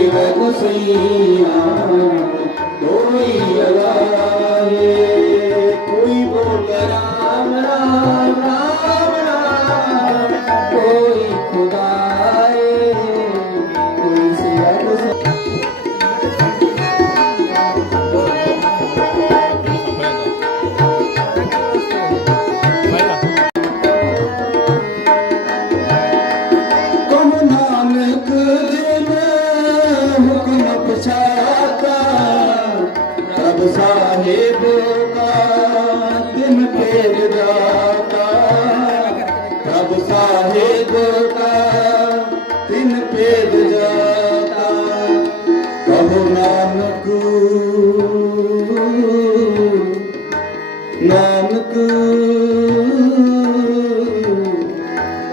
சிவகு செய்ய ਰਹੇ ਬੇਕਾ ਤਿਨ ਤੇਜ ਦਾਤਾ ਪ੍ਰਭ ਨਾਨਕ ਨਾਨਕ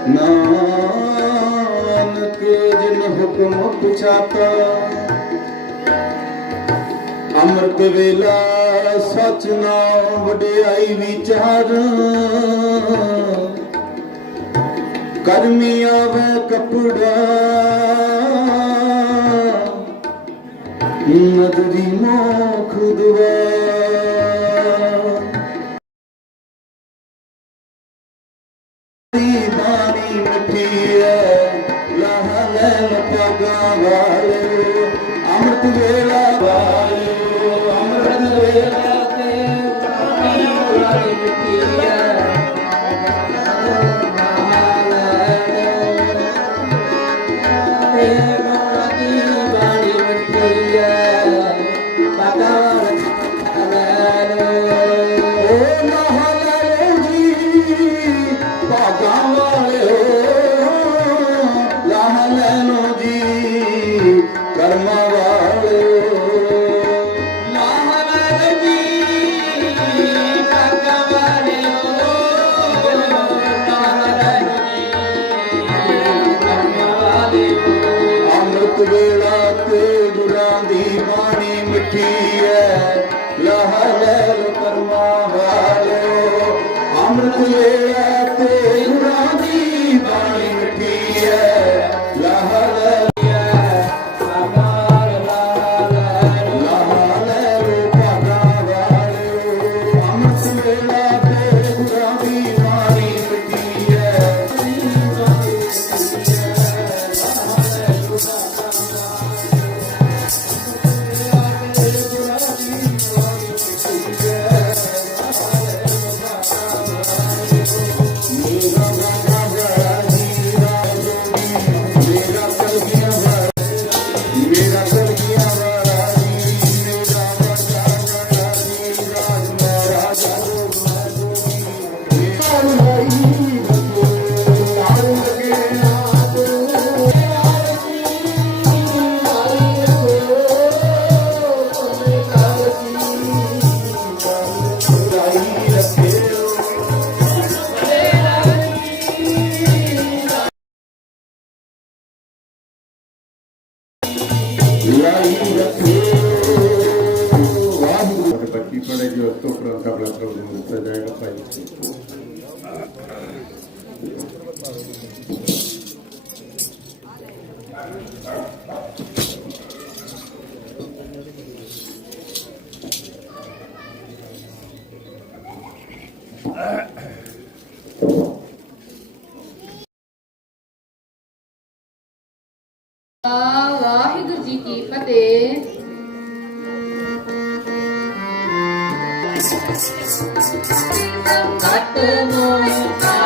ਨਾਨਕ ਜਿਨ ਹੁਕਮ ਪੁਛਾਤਾ। ਅੰਮ੍ਰਿਤ ਵੇਲਾ ਸਚ ਨਾਮ ਵਡਿਆਈ ਵਿਚਾਰ ਕਰਮੀ ਆਵੇ ਕਪੜਾ। ਨਦਰੀ ਮੋਖ ਦੁਆ ਅੰਮ੍ਰਿਤ ਵੇਲਾ ਵਾਲੇ। Yeah. Yeah. ਵਾਹਿਗੁਰੂ ਜੀ ਕੀ ਫਤਿਹ। ਸਤ ਮੋਹਿ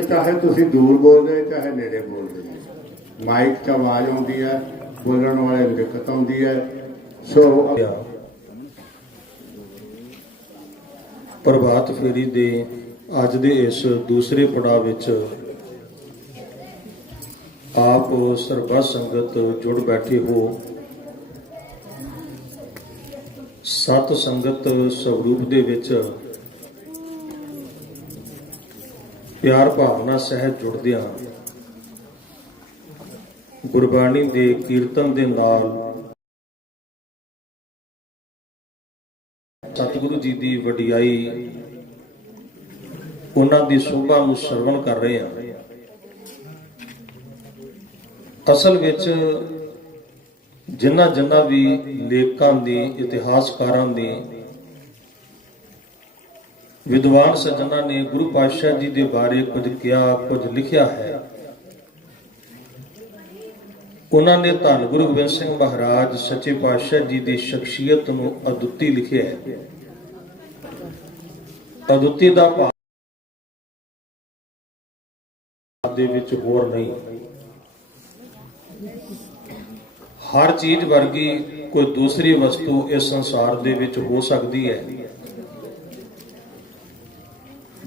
ਚਾਹੇ ਤੁਸੀਂ ਦੂਰ ਬੋਲਦੇ, ਚਾਹੇ ਨੇੜੇ ਬੋਲਦੇ। ਮਾਈਕ 'ਚ ਆਵਾਜ਼ ਆਉਂਦੀ ਹੈ, ਬੋਲਣ ਵਾਲੇ ਨੂੰ ਦਿੱਕਤ ਆਉਂਦੀ ਹੈ। ਸੋ ਪ੍ਰਭਾਤ ਫੇਰੀ ਦੇ ਅੱਜ ਦੇ ਇਸ ਦੂਸਰੇ ਪੜਾਅ ਵਿੱਚ ਆਪ ਸਰਬੱਤ ਸੰਗਤ ਜੁੜ ਬੈਠੇ ਹੋ। ਸਤ ਸੰਗਤ ਸਰੂਪ ਦੇ ਵਿੱਚ ਪਿਆਰ ਭਾਵਨਾ ਸਹਿਤ ਜੁੜਦਿਆਂ ਗੁਰਬਾਣੀ ਦੇ ਕੀਰਤਨ ਦੇ ਨਾਲ ਸਤਿਗੁਰੂ ਜੀ ਦੀ ਵਡਿਆਈ ਉਹਨਾਂ ਦੀ ਸੋਭਾ ਨੂੰ ਸਰਵਣ ਕਰ ਰਹੇ ਹਾਂ। ਅਸਲ ਵਿੱਚ ਜਿਨ੍ਹਾਂ ਜਿਨ੍ਹਾਂ ਵੀ ਲੇਖਕਾਂ ਦੀ, ਇਤਿਹਾਸਕਾਰਾਂ ਦੀ ਵਿਦਵਾਨ ਸੱਜਣਾ ਨੇ ਗੁਰੂ ਪਾਤਸ਼ਾਹ ਜੀ ਦੇ ਬਾਰੇ ਕੁਝ ਕਿਹਾ, ਕੁਝ ਲਿਖਿਆ ਹੈ। ਉਹਨਾਂ ਨੇ ਧੰਨ ਗੁਰੂ ਗੋਬਿੰਦ ਸਿੰਘ ਮਹਾਰਾਜ, ਸੱਚੇ ਪਾਤਸ਼ਾਹ ਜੀ ਦੀ ਸ਼ਖਸੀਅਤ ਨੂੰ ਅਦੁੱਤੀ ਲਿਖਿਆ ਹੈ। ਅਦੁੱਤੀ ਦਾ ਭਾਵ ਦੇ ਵਿੱਚ ਹੋਰ ਨਹੀਂ। ਹਰ ਚੀਜ਼ ਵਰਗੀ ਕੋਈ ਦੂਸਰੀ ਵਸਤੂ ਇਸ ਸੰਸਾਰ ਦੇ ਵਿੱਚ ਹੋ ਸਕਦੀ ਹੈ।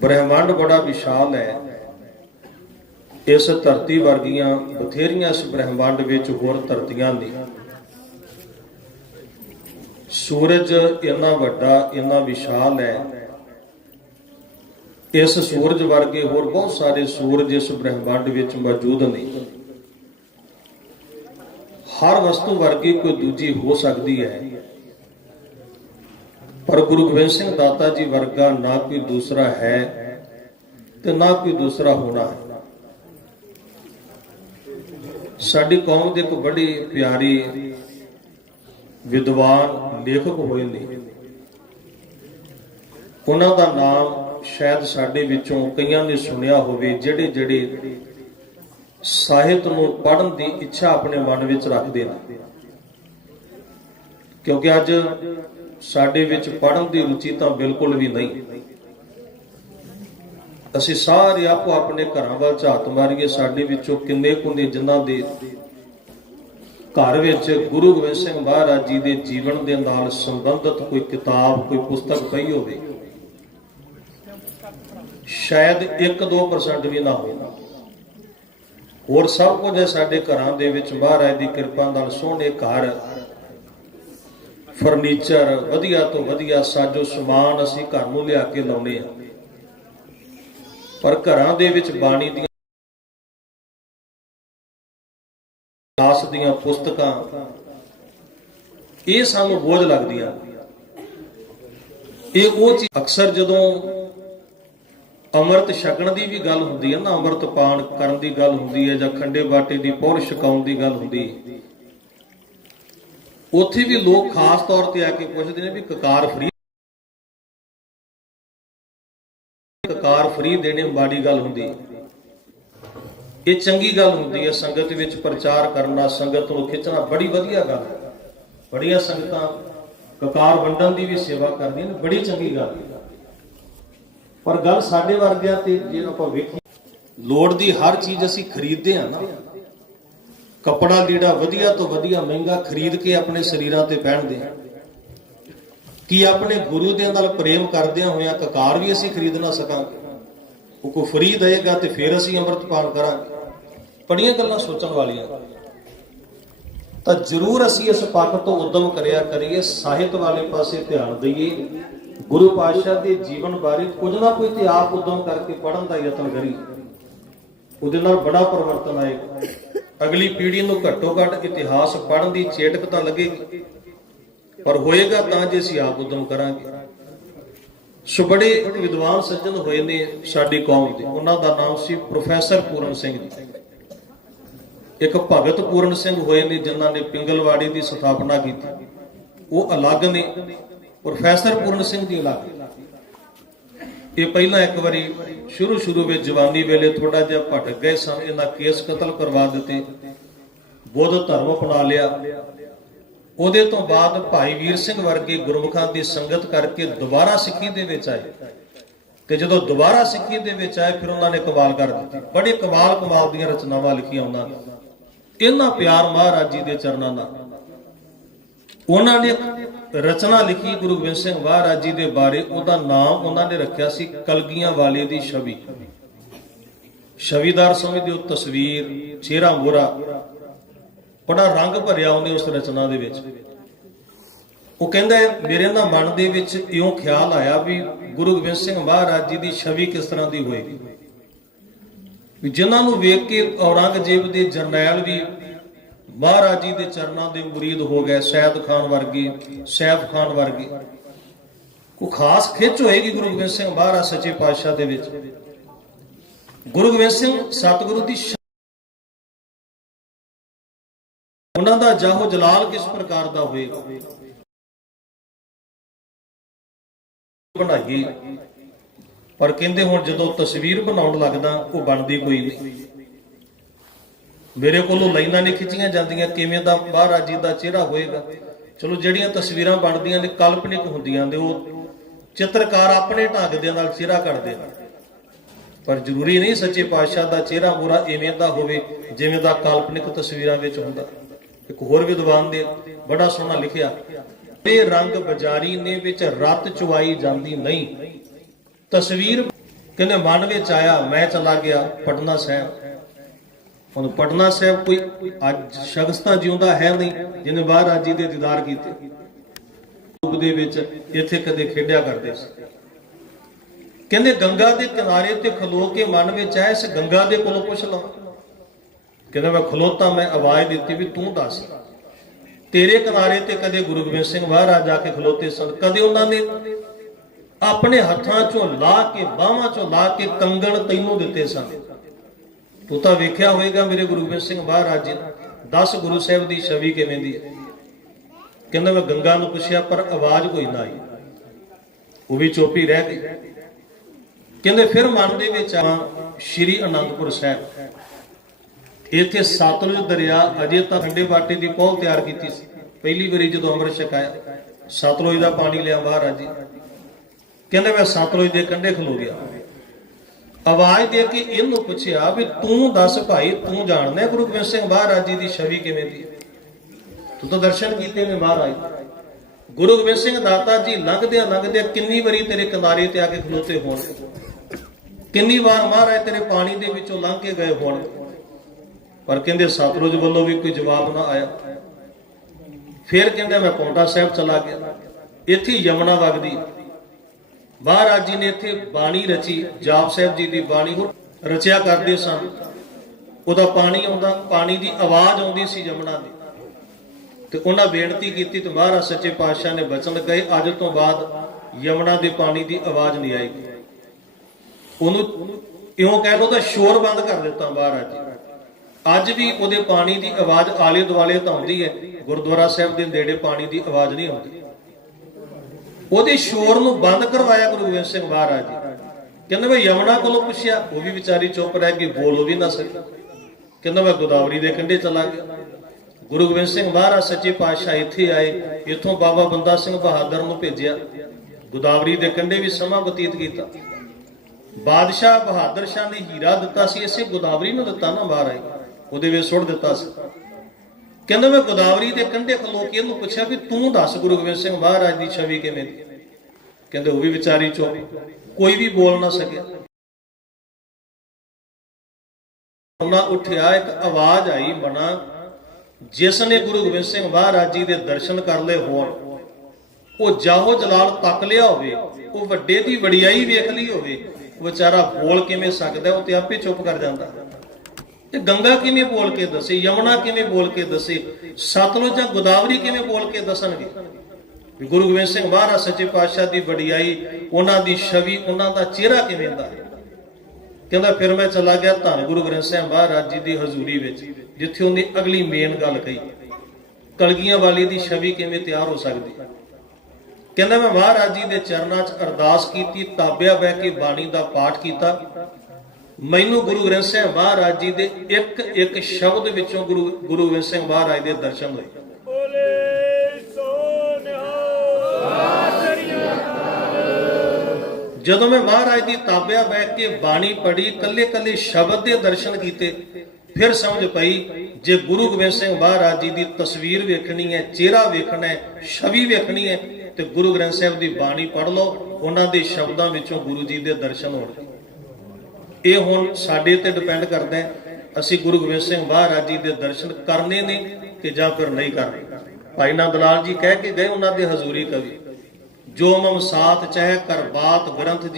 ਬ੍ਰਹਿਮੰਡ ਬੜਾ ਵਿਸ਼ਾਲ ਹੈ। ਇਸ ਧਰਤੀ ਵਰਗੀਆਂ ਬਥੇਰੀਆਂ ਇਸ ਬ੍ਰਹਿਮੰਡ ਵਿੱਚ ਹੋਰ ਧਰਤੀਆਂ ਨੇ। ਸੂਰਜ ਇੰਨਾ ਵੱਡਾ, ਇੰਨਾ ਵਿਸ਼ਾਲ ਹੈ। ਇਸ ਸੂਰਜ ਵਰਗੇ ਹੋਰ ਬਹੁਤ ਸਾਰੇ ਸੂਰਜ ਇਸ ਬ੍ਰਹਿਮੰਡ ਵਿੱਚ ਮੌਜੂਦ ਨੇ। ਹਰ ਵਸਤੂ ਵਰਗੀ ਕੋਈ ਦੂਜੀ ਹੋ ਸਕਦੀ ਹੈ। ਪਰ ਗੁਰੂ ਗੋਬਿੰਦ ਸਿੰਘ ਦਾਤਾ ਜੀ ਵਰਗਾ ਨਾ ਕੋਈ ਦੂਸਰਾ ਹੈ ਤੇ ਨਾ ਕੋਈ ਦੂਸਰਾ ਹੋਣਾ ਹੈ। ਸਾਡੀ ਕੌਮ ਦੇ ਇੱਕ ਬੜੀ ਪਿਆਰੀ ਵਿਦਵਾਨ, ਲੇਖਕ ਹੋਏ ਨੇ। ਉਹਨਾਂ ਦਾ ਨਾਮ ਸ਼ਾਇਦ ਸਾਡੇ ਵਿੱਚੋਂ ਕਈਆਂ ਨੇ ਸੁਣਿਆ ਹੋਵੇ, ਜਿਹੜੇ ਜਿਹੜੇ ਸਾਹਿਤ ਨੂੰ ਪੜ੍ਹਨ ਦੀ ਇੱਛਾ ਆਪਣੇ ਮਨ ਵਿੱਚ ਰੱਖਦੇ ਨੇ। ਕਿਉਂਕਿ ਅੱਜ ਸਾਡੇ ਵਿੱਚ ਪੜ੍ਹਨ ਦੀ ਰੁਚੀ ਤਾਂ ਬਿਲਕੁਲ ਵੀ ਨਹੀਂ। ਅਸੀਂ ਸਾਰੇ ਆਪੋ ਆਪਣੇ ਘਰਾਂ ਵੱਲ ਝਾਤ ਮਾਰੀਏ, ਸਾਡੇ ਵਿੱਚੋਂ ਕਿੰਨੇ ਕੁੰਦੇ ਜਿਨ੍ਹਾਂ ਦੇ ਘਰ ਵਿੱਚ ਗੁਰੂ ਗੋਬਿੰਦ ਸਿੰਘ ਮਹਾਰਾਜ ਜੀ ਦੇ ਜੀਵਨ ਦੇ ਨਾਲ ਸੰਬੰਧਿਤ ਕੋਈ ਕਿਤਾਬ, ਕੋਈ ਪੁਸਤਕ ਪਈ ਹੋਵੇ, ਸ਼ਾਇਦ 1-2% ਵੀ ਨਾ ਹੋਵੇ। ਹੋਰ ਸਭ ਕੁਝ ਸਾਡੇ ਘਰਾਂ ਦੇ ਵਿੱਚ। ਮਹਾਰਾਜ ਦੀ ਕਿਰਪਾ ਨਾਲ ਸੋਹਣੇ ਘਰ ਫਰਨੀਚਰ ਵਧੀਆ ਤੋਂ ਵਧੀਆ ਸਾਜੋ ਸਮਾਨ ਅਸੀਂ ਘਰ ਨੂੰ ਲਿਆ ਕੇ ਲਾਉਨੇ ਆ ਪਰ ਘਰਾਂ ਦੇ ਵਿੱਚ ਬਾਣੀ ਦੀਆਂ ਦਾਸ ਦੀਆਂ ਪੁਸਤਕਾਂ, ਇਹ ਸਾਨੂੰ ਬੋਝ ਲੱਗਦੀਆਂ। ਇਹ ਉਹ ਚੀਜ਼ ਅਕਸਰ ਜਦੋਂ ਅੰਮ੍ਰਿਤ ਛਕਣ ਦੀ ਵੀ ਗੱਲ ਹੁੰਦੀ ਹੈ ਨਾ, ਅੰਮ੍ਰਿਤ ਪਾਨ ਕਰਨ ਦੀ ਗੱਲ ਹੁੰਦੀ ਹੈ ਜਾਂ ਖੰਡੇ ਬਾਟੇ ਦੀ ਪੌੜ ਛਕਾਉਣ ਦੀ ਗੱਲ ਹੁੰਦੀ ਹੈ। ਉੱਥੇ ਵੀ ਲੋਕ ਖਾਸ ਤੌਰ ਤੇ ਆ ਕੇ ਪੁੱਛਦੇ ਨੇ ਵੀ ਕਕਾਰ ਫਰੀ ਕਕਾਰ ਫਰੀ ਦੇਣੇ ਮਾੜੀ ਗੱਲ ਹੁੰਦੀ। ਇਹ ਚੰਗੀ ਗੱਲ ਹੁੰਦੀ ਹੈ ਸੰਗਤ ਵਿੱਚ ਪ੍ਰਚਾਰ ਕਰਨਾ, ਸੰਗਤ ਨੂੰ ਖਿੱਚਣਾ, ਬੜੀ ਵਧੀਆ ਗੱਲ ਹੈ। ਬੜੀਆਂ ਸੰਗਤਾਂ ਕਕਾਰ ਵੰਡਣ ਦੀ ਵੀ ਸੇਵਾ ਕਰਦੀਆਂ ਨੇ, ਬੜੀ ਚੰਗੀ ਗੱਲ ਹੈ। ਪਰ ਗੱਲ ਸਾਡੇ ਵਰਗਿਆਂ ਤੇ ਜੇ ਆਪਾਂ ਵੇਖੀ ਲੋੜ ਦੀ ਹਰ ਚੀਜ਼ ਅਸੀਂ ਖਰੀਦਦੇ ਆ ਨਾ। ਕਪੜਾ ਲੀੜਾ ਵਧੀਆ ਤੋਂ ਵਧੀਆ ਮਹਿੰਗਾ ਖਰੀਦ ਕੇ ਆਪਣੇ ਸਰੀਰਾਂ ਤੇ ਪਹਿਨਦੇ ਆ ਕੀ ਆਪਣੇ ਗੁਰੂ ਦੇ ਨਾਲ ਪ੍ਰੇਮ ਕਰਦਿਆਂ ਹੋਇਆਂ ਕਕਾਰ ਵੀ ਅਸੀਂ ਖਰੀਦ ਨਾ ਸਕਾਂਗੇ? ਉਹ ਕੋ ਫਰੀ ਦੇਗਾ ਤੇ ਫਿਰ ਅਸੀਂ ਅੰਮ੍ਰਿਤ ਪਾਨ ਕਰਾਂਗੇ। ਬੜੀਆਂ ਗੱਲਾਂ ਸੋਚਣ ਵਾਲੀਆਂ। ਤਾਂ ਜ਼ਰੂਰ ਅਸੀਂ ਇਸ ਪੱਖ ਤੋਂ ਉਦਮ ਕਰਿਆ ਕਰੀਏ, ਸਾਹਿਤ ਵਾਲੇ ਪਾਸੇ ਧਿਆਨ ਦਈਏ। ਗੁਰੂ ਪਾਤਸ਼ਾਹ ਦੇ ਜੀਵਨ ਬਾਰੇ ਕੁਝ ਨਾ ਕੁਝ ਤੇ ਆਪ ਉਦਮ ਕਰਕੇ ਪੜਨ ਦਾ ਯਤਨ ਕਰੀਏ। ਉਹਦੇ ਨਾਲ ਬੜਾ ਪਰਿਵਰਤਨ ਆਏਗਾ। ਅਗਲੀ ਪੀੜ੍ਹੀ ਨੂੰ ਘੱਟੋ ਘੱਟ ਇਤਿਹਾਸ ਪੜ੍ਹਨ ਦੀ ਚੇਟਕ ਤਾਂ ਲੱਗੇਗੀ, ਪਰ ਹੋਏਗਾ ਤਾਂ ਜੇ ਅਸੀਂ ਆਪ ਉਦਮ ਕਰਾਂਗੇ। ਸੋ ਬੜੇ ਵਿਦਵਾਨ ਸੱਜਣ ਹੋਏ ਨੇ ਸਾਡੀ ਕੌਮ ਦੇ। ਉਹਨਾਂ ਦਾ ਨਾਮ ਸੀ ਪ੍ਰੋਫੈਸਰ ਪੂਰਨ ਸਿੰਘ ਜੀ। ਇੱਕ ਭਗਤ ਪੂਰਨ ਸਿੰਘ ਹੋਏ ਨੇ ਜਿਨ੍ਹਾਂ ਨੇ ਪਿੰਗਲਵਾੜੀ ਦੀ ਸਥਾਪਨਾ ਕੀਤੀ। ਉਹ ਅਲੱਗ ਨੇ। ਪ੍ਰੋਫੈਸਰ ਪੂਰਨ ਸਿੰਘ ਜੀ ਅਲੱਗ। ਇਹ ਪਹਿਲਾਂ ਇੱਕ ਵਾਰੀ ਸ਼ੁਰੂ ਸ਼ੁਰੂ ਵਿੱਚ ਜਵਾਨੀ ਵੇਲੇ ਥੋੜਾ ਜਿਹਾ ਭਟਕ ਗਏ ਸਨ, ਇਹਨਾਂ ਕੇਸ ਕਤਲ ਕਰਵਾ ਦਿੱਤੇ, ਬੁੱਧ ਧਰਮ ਅਪਣਾ ਲਿਆ। ਉਹਦੇ ਤੋਂ ਬਾਅਦ ਭਾਈ ਵੀਰ ਸਿੰਘ ਵਰਗੇ ਗੁਰਮੁਖਾਂ ਦੀ ਸੰਗਤ ਕਰਕੇ ਦੁਬਾਰਾ ਸਿੱਖੀ ਦੇ ਵਿੱਚ ਆਏ। ਤੇ ਜਦੋਂ ਦੁਬਾਰਾ ਸਿੱਖੀ ਦੇ ਵਿੱਚ ਆਏ, ਫਿਰ ਉਹਨਾਂ ਨੇ ਕਮਾਲ ਕਰ ਦਿੱਤੀ। ਬੜੇ ਕਮਾਲ ਕਮਾਲ ਦੀਆਂ ਰਚਨਾਵਾਂ ਲਿਖੀਆਂ ਉਹਨਾਂ ਇਹਨਾਂ ਪਿਆਰ ਮਹਾਰਾਜ ਜੀ ਦੇ ਚਰਨਾਂ ਨਾਲ। ਉਹਨਾਂ ਨੇ ਰਚਨਾ ਲਿਖੀ ਗੁਰੂ ਗੋਬਿੰਦ ਸਿੰਘ ਮਹਾਰਾਜ ਜੀ ਦੇ ਬਾਰੇ, ਉਹਦਾ ਨਾਮ ਉਹਨਾਂ ਨੇ ਰੱਖਿਆ ਸੀ ਕਲਗੀਆਂ ਵਾਲੇ ਦੀ ਛਵੀ। ਛਵੀਦਾਰ ਸਮਝਦੇ ਉਹ ਤਸਵੀਰ, ਚਿਹਰਾ ਮੋਹਰਾ, ਬੜਾ ਰੰਗ ਭਰਿਆ ਉਹਨੇ ਉਸ ਰਚਨਾ ਦੇ ਵਿੱਚ। ਉਹ ਕਹਿੰਦਾ ਮੇਰੇ ਨਾ ਮਨ ਦੇ ਵਿੱਚ ਇਉਂ ਖਿਆਲ ਆਇਆ ਵੀ ਗੁਰੂ ਗੋਬਿੰਦ ਸਿੰਘ ਮਹਾਰਾਜ ਜੀ ਦੀ ਛਵੀ ਕਿਸ ਤਰ੍ਹਾਂ ਦੀ ਹੋਏਗੀ। ਵੀ ਜਿਨ੍ਹਾਂ ਨੂੰ ਵੇਖ ਕੇ ਔਰੰਗਜ਼ੇਬ ਦੇ ਜਰਨੈਲ ਵੀ ਮਹਾਰਾਜ ਜੀ ਦੇ ਚਰਨਾਂ ਦੇ ਮੁਰੀਦ ਹੋ ਗਏ, ਸੈਦ ਖਾਨ ਵਰਗੇ ਸੈਫ ਖਾਨ ਵਰਗੇ। ਕੋ ਖਾਸ ਖਿੱਚ ਹੋਏਗੀ ਗੁਰੂ ਗੋਬਿੰਦ ਸਿੰਘ ਮਹਾਰਾਜ ਸੱਚੇ ਪਾਤਸ਼ਾਹ ਦੇ ਵਿੱਚ? ਗੁਰੂ ਗੋਬਿੰਦ ਸਿੰਘ ਸਤਿਗੁਰੂ ਦੀ ਉਹਨਾਂ ਦਾ ਜਾਹੋ ਜਲਾਲ ਕਿਸ ਪ੍ਰਕਾਰ ਦਾ ਹੋਏਗਾ? ਬਣਾਈਏ। ਪਰ ਕਹਿੰਦੇ ਹੁਣ ਜਦੋਂ ਤਸਵੀਰ ਬਣਾਉਣ ਲੱਗਦਾ, ਉਹ ਬਣਦੀ ਕੋਈ ਨਹੀਂ। ਮੇਰੇ ਕੋਲੋਂ ਲਾਈਨਾਂ ਨਹੀਂ ਖਿੱਚੀਆਂ ਜਾਂਦੀਆਂ, ਕਿਵੇਂ ਦਾ ਮਹਾਰਾਜ ਜੀ ਦਾ ਚਿਹਰਾ ਹੋਏਗਾ? ਚਲੋ, ਜਿਹੜੀਆਂ ਤਸਵੀਰਾਂ ਬਣਦੀਆਂ ਨੇ, ਕਾਲਪਨਿਕ ਹੁੰਦੀਆਂ ਨੇ, ਉਹ ਚਿੱਤਰਕਾਰ ਆਪਣੇ ਢੰਗ ਦੇ ਨਾਲ ਚਿਹਰਾ ਕਰਦੇ ਨੇ। ਪਰ ਜ਼ਰੂਰੀ ਨਹੀਂ ਸੱਚੇ ਪਾਤਸ਼ਾਹ ਦਾ ਚਿਹਰਾ ਮੂਰਾ ਇਵੇਂ ਦਾ ਹੋਵੇ, ਜਿਵੇਂ ਦਾ ਕਾਲਪਨਿਕ ਤਸਵੀਰਾਂ ਵਿੱਚ ਹੁੰਦਾ। ਇੱਕ ਹੋਰ ਵਿਦਵਾਨ ਦੇ ਬੜਾ ਸੋਹਣਾ ਲਿਖਿਆ, ਇਹ ਰੰਗ ਬਜ਼ਾਰੀ ਨੇ ਵਿੱਚ ਰਤ ਚੁਆਈ ਜਾਂਦੀ ਨਹੀਂ। ਤਸਵੀਰ ਕਹਿੰਦੇ, ਮਨ ਵਿੱਚ ਆਇਆ, ਮੈਂ ਚਲਾ ਗਿਆ ਪਟਨਾ ਸਾਹਿਬ। ਹੁਣ ਪਟਨਾ ਸਾਹਿਬ ਕੋਈ ਅੱਜ ਸ਼ਖਸ ਤਾਂ ਜਿਉਂਦਾ ਹੈ ਨਹੀਂ, ਜਿਹਨੇ ਮਹਾਰਾਜ ਜੀ ਦੇ ਦੀਦਾਰ ਕੀਤੇ। ਰੂਪ ਦੇ ਵਿੱਚ ਇੱਥੇ ਕਦੇ ਖੇਡਿਆ ਕਰਦੇ ਸੀ। ਕਹਿੰਦੇ ਗੰਗਾ ਦੇ ਕਿਨਾਰੇ ਤੇ ਖਲੋ ਕੇ ਮਨ ਵਿੱਚ ਆਇਆ, ਇਸ ਗੰਗਾ ਦੇ ਕੋਲੋਂ ਪੁੱਛ ਲਓ ਕਹਿੰਦਾ, ਮੈਂ ਖਲੋਤਾ, ਮੈਂ ਆਵਾਜ਼ ਦਿੱਤੀ ਵੀ ਤੂੰ ਦੱਸ। ਤੇਰੇ ਕਿਨਾਰੇ ਤੇ ਕਦੇ ਗੁਰੂ ਗੋਬਿੰਦ ਸਿੰਘ ਮਹਾਰਾਜ ਜਾ ਕੇ ਖਲੋਤੇ ਸਨ, ਕਦੇ ਉਹਨਾਂ ਨੇ ਆਪਣੇ ਹੱਥਾਂ ਚੋਂ ਲਾ ਕੇ, ਬਾਹਾਂ ਚੋਂ ਲਾ ਕੇ ਕੰਗਣ ਤੈਨੂੰ ਦਿੱਤੇ ਸਨ। ਤੂੰ ਤਾਂ ਵੇਖਿਆ ਹੋਵੇਗਾ ਮੇਰੇ ਗੁਰੂ ਗੋਬਿੰਦ ਸਿੰਘ ਮਹਾਰਾਜ ਜੀ 10 ਗੁਰੂ ਸਾਹਿਬ ਦੀ ਛਵੀ ਕਿਵੇਂ ਦੀ ਹੈ? ਕਹਿੰਦਾ ਮੈਂ ਗੰਗਾ ਨੂੰ ਪੁੱਛਿਆ, ਪਰ ਆਵਾਜ਼ ਕੋਈ ਨਾ ਆਈ। ਉਹ ਵੀ ਚੋਪੀ ਰਹਿ ਗਈ। ਕਹਿੰਦੇ ਫਿਰ ਮਨ ਦੇ ਵਿੱਚ ਆ ਸ਼੍ਰੀ ਅਨੰਦਪੁਰ ਸਾਹਿਬ। ਇੱਥੇ ਸਤਲੁਜ ਦਰਿਆ ਅਜੇ ਤਾਂ ਠੰਡੇ ਬਾਟੇ ਦੀ ਪਹੁਲ ਤਿਆਰ ਕੀਤੀ ਸੀ। ਪਹਿਲੀ ਵਾਰੀ ਜਦੋਂ ਅੰਮ੍ਰਿਤ ਛਕਾਇਆ ਸਤਲੁਜ ਦਾ ਪਾਣੀ ਲਿਆ ਮਹਾਰਾਜ ਜੀ। ਕਹਿੰਦੇ ਮੈਂ ਸਤਲੁਜ ਦੇ ਕੰਢੇ ਖਲੋ ਗਿਆ। ਆਵਾਜ਼ ਦੇ ਕੇ ਇਹਨੂੰ ਪੁੱਛਿਆ ਵੀ ਤੂੰ ਦੱਸ ਭਾਈ, ਤੂੰ ਜਾਣਦਾ ਗੁਰੂ ਗੋਬਿੰਦ ਸਿੰਘ ਮਹਾਰਾਜ ਜੀ ਦੀ ਛਵੀ ਕਿਵੇਂ ਦੀ? ਤੂੰ ਤਾਂ ਦਰਸ਼ਨ ਕੀਤੇ ਨੇ ਮਹਾਰਾਜ। ਗੁਰੂ ਗੋਬਿੰਦ ਸਿੰਘ ਦਾਤਾ ਜੀ ਲੰਘਦਿਆਂ ਲੰਘਦਿਆਂ ਕਿੰਨੀ ਵਾਰੀ ਤੇਰੇ ਕਿਨਾਰੇ ਤੇ ਆ ਕੇ ਖਲੋਤੇ ਹੋਣ? ਕਿੰਨੀ ਵਾਰ ਮਹਾਰਾਜ ਤੇਰੇ ਪਾਣੀ ਦੇ ਵਿੱਚੋਂ ਲੰਘ ਕੇ ਗਏ ਹੋਣ? ਪਰ ਕਹਿੰਦੇ ਸਤਲੁਜ ਵੱਲੋਂ ਵੀ ਕੋਈ ਜਵਾਬ ਨਾ ਆਇਆ। ਫਿਰ ਕਹਿੰਦਾ ਮੈਂ ਪੌਂਟਾ ਸਾਹਿਬ ਚਲਾ ਗਿਆ। ਇੱਥੇ ਯਮਨਾ ਵਗਦੀ। ਮਹਾਰਾਜ ਜੀ ਨੇ ਇੱਥੇ ਬਾਣੀ ਰਚੀ, ਜਾਪ ਸਾਹਿਬ ਜੀ ਦੀ ਬਾਣੀ ਰਚਿਆ ਕਰਦੇ ਸਨ ਉਹਦਾ ਪਾਣੀ ਆਉਂਦਾ, ਪਾਣੀ ਦੀ ਆਵਾਜ਼ ਆਉਂਦੀ ਸੀ ਯਮਨਾ ਦੀ। ਤੇ ਉਹਨਾਂ ਬੇਨਤੀ ਕੀਤੀ ਤੇ ਮਹਾਰਾਜ ਸੱਚੇ ਪਾਤਸ਼ਾਹ ਨੇ ਬਚਨ ਲਗਾਏ, ਅੱਜ ਤੋਂ ਬਾਅਦ ਯਮਨਾ ਦੇ ਪਾਣੀ ਦੀ ਆਵਾਜ਼ ਨਹੀਂ ਆਏਗੀ ਉਹਨੂੰ ਇਉਂ ਕਹਿ ਲੋ ਤਾਂ ਸ਼ੋਰ ਬੰਦ ਕਰ ਦਿੱਤਾ ਮਹਾਰਾਜ ਜੀ। ਅੱਜ ਵੀ ਉਹਦੇ ਪਾਣੀ ਦੀ ਆਵਾਜ਼ ਆਲੇ ਦੁਆਲੇ ਤਾਂ ਆਉਂਦੀ ਹੈ, ਗੁਰਦੁਆਰਾ ਸਾਹਿਬ ਦੇ ਨੇੜੇ ਪਾਣੀ ਦੀ ਆਵਾਜ਼ ਨਹੀਂ ਆਉਂਦੀ। ਉਹਦੇ ਸ਼ੋਰ ਨੂੰ ਬੰਦ ਕਰਵਾਇਆ ਗੁਰੂ ਗੋਬਿੰਦ ਸਿੰਘ ਮਹਾਰਾਜ ਜੀ। ਕਹਿੰਦੇ ਮੈਂ ਯਮਨਾ ਕੋਲੋਂ ਪੁੱਛਿਆ, ਉਹ ਵੀ ਵਿਚਾਰੀ ਚੁੱਪ ਰਹਿ ਗਈ, ਬੋਲ ਵੀ ਨਾ ਸਕੀ। ਕਹਿੰਦਾ ਮੈਂ ਗੋਦਾਵਰੀ ਦੇ ਕੰਢੇ ਚਲਾ ਗਿਆ। ਗੁਰੂ ਗੋਬਿੰਦ ਸਿੰਘ ਮਹਾਰਾਜ ਸੱਚੇ ਪਾਤਸ਼ਾਹ ਇੱਥੇ ਆਏ, ਇੱਥੋਂ ਬਾਬਾ ਬੰਦਾ ਸਿੰਘ ਬਹਾਦਰ ਨੂੰ ਭੇਜਿਆ। ਗੋਦਾਵਰੀ ਦੇ ਕੰਢੇ ਵੀ ਸਮਾਂ ਬਤੀਤ ਕੀਤਾ। ਬਾਦਸ਼ਾਹ ਬਹਾਦਰ ਸ਼ਾਹ ਨੇ ਹੀਰਾ ਦਿੱਤਾ ਸੀ, ਇਸੇ ਗੋਦਾਵਰੀ ਨੂੰ ਦਿੱਤਾ ਨਾ ਮਹਾਰਾਜ। ਉਹਦੇ ਵਿੱਚ ਸੁੱਟ ਦਿੱਤਾ ਸੀ। ਕਹਿੰਦਾ ਮੈਂ ਗੋਦਾਵਰੀ ਦੇ ਕੰਢੇ ਖਲੋ ਕੇ ਇਹਨੂੰ ਪੁੱਛਿਆ ਵੀ ਤੂੰ ਦੱਸ ਗੁਰੂ ਗੋਬਿੰਦ ਸਿੰਘ ਮਹਾਰਾਜ ਦੀ ਛਵੀ ਕਿਵੇਂ ਦੀ? ਕਹਿੰਦੇ ਉਹ ਵੀ ਵਿਚਾਰੀ ਚੁੱਪ ਕੋਈ ਵੀ ਬੋਲ ਨਾ ਸਕਿਆ ਉਹਨਾਂ ਉੱਠਿਆ, ਇੱਕ ਆਵਾਜ਼ ਆਈ ਮਨਾ ਜਿਸ ਨੇ ਗੁਰੂ ਗੋਬਿੰਦ ਸਿੰਘ ਮਹਾਰਾਜ ਜੀ ਦੇ ਦਰਸ਼ਨ ਕਰ ਲਏ ਹੋਣ, ਉਹ ਜਾਹੋ ਜਲਾਲ ਤੱਕ ਲਿਆ ਹੋਵੇ, ਉਹ ਵੱਡੇ ਦੀ ਵਡਿਆਈ ਵੇਖ ਲਈ ਹੋਵੇ ਵਿਚਾਰਾ ਬੋਲ ਕਿਵੇਂ ਸਕਦਾ, ਉਹ ਤੇ ਆਪੇ ਚੁੱਪ ਕਰ ਜਾਂਦਾ। ਇਹ ਗੰਗਾ ਕਿਵੇਂ ਬੋਲ ਕੇ ਦੱਸੇ, ਯਮੁਨਾ ਕਿਵੇਂ ਬੋਲ ਕੇ ਦੱਸੇ, ਸਤਲੁਜ ਜਾਂ ਗੋਦਾਵਰੀ ਕਿਵੇਂ ਬੋਲ ਕੇ ਦੱਸਣਗੇ? ਗੁਰੂ ਗੋਬਿੰਦ ਸਿੰਘ ਮਹਾਰਾਜ ਸੱਚੇ ਪਾਤਸ਼ਾਹ ਦੀ ਵਡਿਆਈ, ਉਹਨਾਂ ਦੀ ਛਵੀ, ਉਹਨਾਂ ਦਾ ਚਿਹਰਾ ਕਿਵੇਂ ਦਾ ਹੈ? ਕਹਿੰਦਾ, ਫਿਰ ਮੈਂ ਚਲਾ ਗਿਆ ਧੰਨ ਗੁਰੂ ਗ੍ਰੰਥ ਸਾਹਿਬ ਮਹਾਰਾਜ ਜੀ ਦੀ ਹਜ਼ੂਰੀ ਵਿੱਚ, ਜਿੱਥੇ ਉਹਨੇ ਅਗਲੀ ਮੇਨ ਗੱਲ ਕਹੀ, ਕਲਗੀਆਂ ਵਾਲੀ ਦੀ ਛਵੀ ਕਿਵੇਂ ਤਿਆਰ ਹੋ ਸਕਦੀ? ਕਹਿੰਦਾ, ਮੈਂ ਮਹਾਰਾਜ ਜੀ ਦੇ ਚਰਨਾਂ 'ਚ ਅਰਦਾਸ ਕੀਤੀ, ਤਾਬਿਆ ਬਹਿ ਕੇ ਬਾਣੀ ਦਾ ਪਾਠ ਕੀਤਾ ਮੈਨੂੰ ਗੁਰੂ ਗ੍ਰੰਥ ਸਾਹਿਬ ਮਹਾਰਾਜ ਜੀ ਦੇ ਇੱਕ ਇੱਕ ਸ਼ਬਦ ਵਿੱਚੋਂ ਗੁਰੂ ਗੁਰੂ ਗੋਬਿੰਦ ਸਿੰਘ ਮਹਾਰਾਜ ਦੇ ਦਰਸ਼ਨ ਹੋਏ। ਜਦੋਂ ਮੈਂ ਮਹਾਰਾਜ ਦੀ ਤਾਬਿਆ ਬੈਠ ਕੇ ਬਾਣੀ ਪੜ੍ਹੀ ਕੱਲੇ ਕੱਲੇ ਸ਼ਬਦ ਦੇ ਦਰਸ਼ਨ ਕੀਤੇ ਫਿਰ ਸਮਝ ਪਈ ਜੇ ਗੁਰੂ ਗੋਬਿੰਦ ਸਿੰਘ ਮਹਾਰਾਜ ਜੀ ਦੀ ਤਸਵੀਰ ਵੇਖਣੀ ਹੈ ਚਿਹਰਾ ਵੇਖਣਾ ਹੈ ਛਵੀ ਵੇਖਣੀ ਹੈ ਤੇ ਗੁਰੂ ਗ੍ਰੰਥ ਸਾਹਿਬ ਦੀ ਬਾਣੀ ਪੜ੍ਹ ਲਓ ਉਹਨਾਂ ਦੇ ਸ਼ਬਦਾਂ ਵਿੱਚੋਂ ਗੁਰੂ ਜੀ ਦੇ ਦਰਸ਼ਨ ਹੋਣਗੇ ਇਹ ਹੁਣ ਸਾਡੇ ਤੇ ਡਿਪੈਂਡ ਕਰਦਾ ਹੈ। ਅਸੀਂ ਗੁਰੂ ਗੋਬਿੰਦ ਸਿੰਘ ਮਹਾਰਾਜ ਜੀ ਦੇ ਦਰਸ਼ਨ ਕਰਨੇ ਨੇ ਕਿ ਜਾਂ ਫਿਰ ਨਹੀਂ ਕਰਨੇ। ਭਾਈ ਨੰਦ ਲਾਲ ਜੀ ਕਹਿ ਕੇ ਗਏ ਉਹਨਾਂ ਦੇ ਹਜ਼ੂਰੀ ਕਵੀ, ਜੋ ਮਮ ਸਾਥ ਚਾਹੇ ਕਰ ਬਾਤ ਗ੍ਰੰਥ ਜੀ